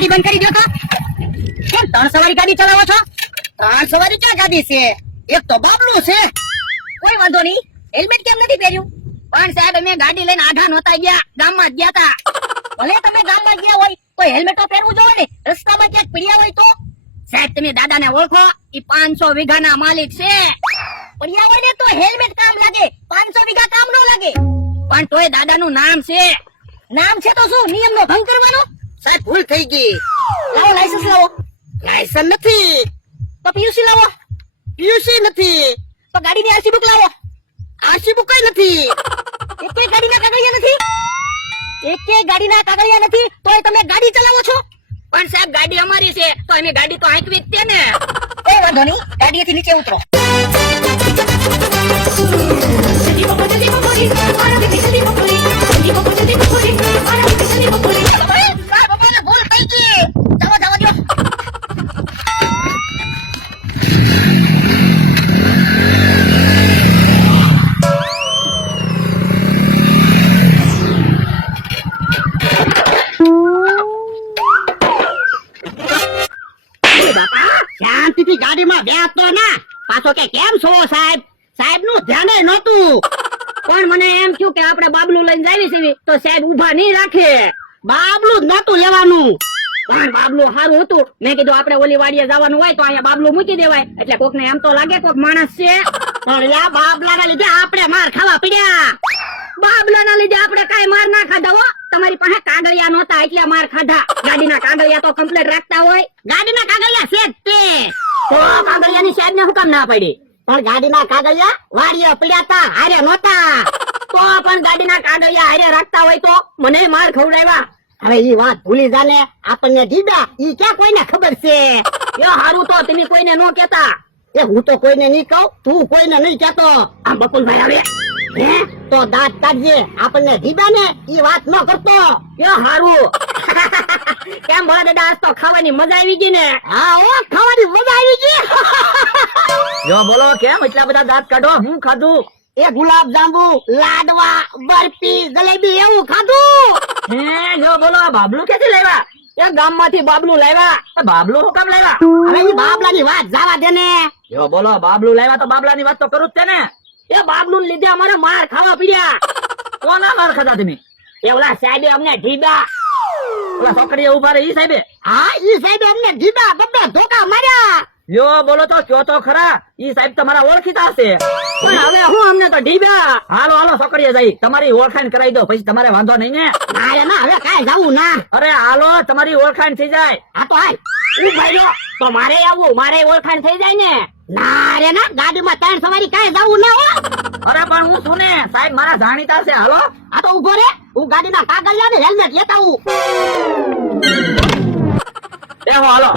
ગાડી બંધ કરી દો તો. કેમ 3 સવારી ગાડી ચલાવો છો? 3 સવારી ક્યાં ગાડી છે? એક તો બાબલું છે. કોઈ વાંધો નહીં, હેલ્મેટ કેમ નથી પહેર્યું? પણ સાહેબ અમે ગાડી લઈને આઢા નહોતા ગયા, ગામમાં જ ગયા તા. ભલે તમે ગામમાં ગયા હોય તો હેલ્મેટ તો પહેરવું જોઈએ ને, રસ્તામાં ક્યાંક પડ્યા હોય તો. સાહેબ તમે દાદાને ઓળખો? ઈ 500 વીઘાના માલિક છે. પડ્યા હોય ને તો હેલ્મેટ કામ લાગે, 500 વીઘા કામ ન લાગે. પણ તોય દાદાનું નામ છે. નામ છે તો શું નિયમનો ભંગ કરવાનો? સાહેબ ભૂલ થઈ ગઈ. લાવો લાયસન્સ લાવો. લાયસન્સ નથી. તો પીયુસી લાવો. પીયુસી નથી. તો ગાડીની આરસી બુક લાવો. આરસી બુક કઈ નથી. એકે ગાડીના કાગળિયા નથી. એકે ગાડીના કાગળિયા નથી તોય તમે ગાડી ચલાવો છો? પણ સાહેબ ગાડી અમારી છે તો અમે ગાડી તો હાંકવી જ છે ને. એ વાંધો નહીં, ગાડીએથી નીચે ઉતરો. ભૂલ થઈ ગઈ. જવા દો. શાંતિથી ગાડીમાં બેસતો ના. પાછો કે કેમ છો સાહેબ? સાહેબ નું ધ્યાન નહોતું. પણ મને એમ થયું કે આપણે બાબલું લઈને જાવી છે તો સાહેબ ઉભા નહીં રાખે. બાબલું જ નહોતું લેવાનું. પણ બાબલું સારું હતું. મેં કીધું આપણે ઓલી વાડીએ જવાનું હોય તો અહીંયા બાબલું મૂકી દેવાય, એટલે કોક ને એમ તો લાગે કોક માણસ છે. પણ આ બાબલાના લીધે આપણે માર ખાવા પડ્યા. બાબલાના લીધે આપણે કાઈ માર ના ખાધા હો. તમારી પાસે કાગળિયા નહોતા એટલે માર ખાધા. ગાડીના કાગળિયા તો કમ્પ્લીટ રાખતા હોય. ગાડીના કાગળિયા છે જ તે. તો કાગળિયાની સાહેબ ને હું કામ ના પડી? પણ ગાડીના કાગળિયા વાડીએ પડ્યા તા, હારે નહોતા. તો પણ ગાડીના કાગળિયા હારે રાખતા હોય તો મને માર ખવડાવ્યા. હવે ઈ વાત ભૂલી જાને. આપણને દીધા ઈ ક્યાં કોઈને ખબર છે? એ હારું તો તમે કોઈને ન કહેતા. એ હું તો કોઈને નહીં કહું, તું કોઈને નહીં કહેતો. આ બકુલભાઈ આવે હે તો દાંત કાઢજે. આપણને દીધા ને ઈ વાત ન કરતો. એ હારું. કેમ ભલા દાદા, આજ તો ખાવાની મજા આવી ગઈ ને? હા હો, ખાવાની મજા આવી ગઈ. જો બોલો, કેમ એટલા બધા દાંત કાઢો? હું ખાધું? એ ગુલાબ જાંબુ, લાડવા, બરફી, જલેબી એવું ખાધું. હે જો બોલો, બાબલું ક્યાંથી લાવ્યા? એ ગામમાંથી બાબલું લાવ્યા. બાબલું હું કામ લાવ્યા? હવે ઈ બાબલાની વાત જવા દે ને. જો બોલો, બાબલું લાવ્યા તો બાબલાની વાત તો કરું જ છે ને. એ બાબલું લીધે અમારે માર ખાવા પડ્યા. કોના માર ખાધા તમે? એ ઓલા સાહેબે અમને ઢીબા. ઓલા છોકરીએ ઉભા રહી, ઈ સાહેબે? હા, ઈ સાહેબે અમને ઢીબા બબ્બે ધોકા માર્યા. જો બોલો તો કયો તો ખરા, ઈ સાહેબ તમારા ઓળખીતા હશે. પણ હવે હું અમને તો ઢીબા. હાલો હાલો છોકરીએ જઈ તમારી ઓળખાણ કરાવી દો, પછી તમારે વાંધો નહીં ને? અરે ના, હવે કાંઈ જાવું ના. અરે હાલો, તમારી ઓળખાણ થઈ જાય. આ તો હાલ ઉભાઈ રહ્યો તો મારે આવું, મારે ઓળખાણ થઈ જાય ને. ના રે ના, ગાડીમાં 3 સવારી કાંઈ જાવું ના હો. અરે પણ હું શું ને, સાહેબ મારા જાણીતા છે. હાલો આ તો ઉભો રે, હું ગાડીના કાગળિયા ને હેલ્મેટ લેતા આવું. હાલો.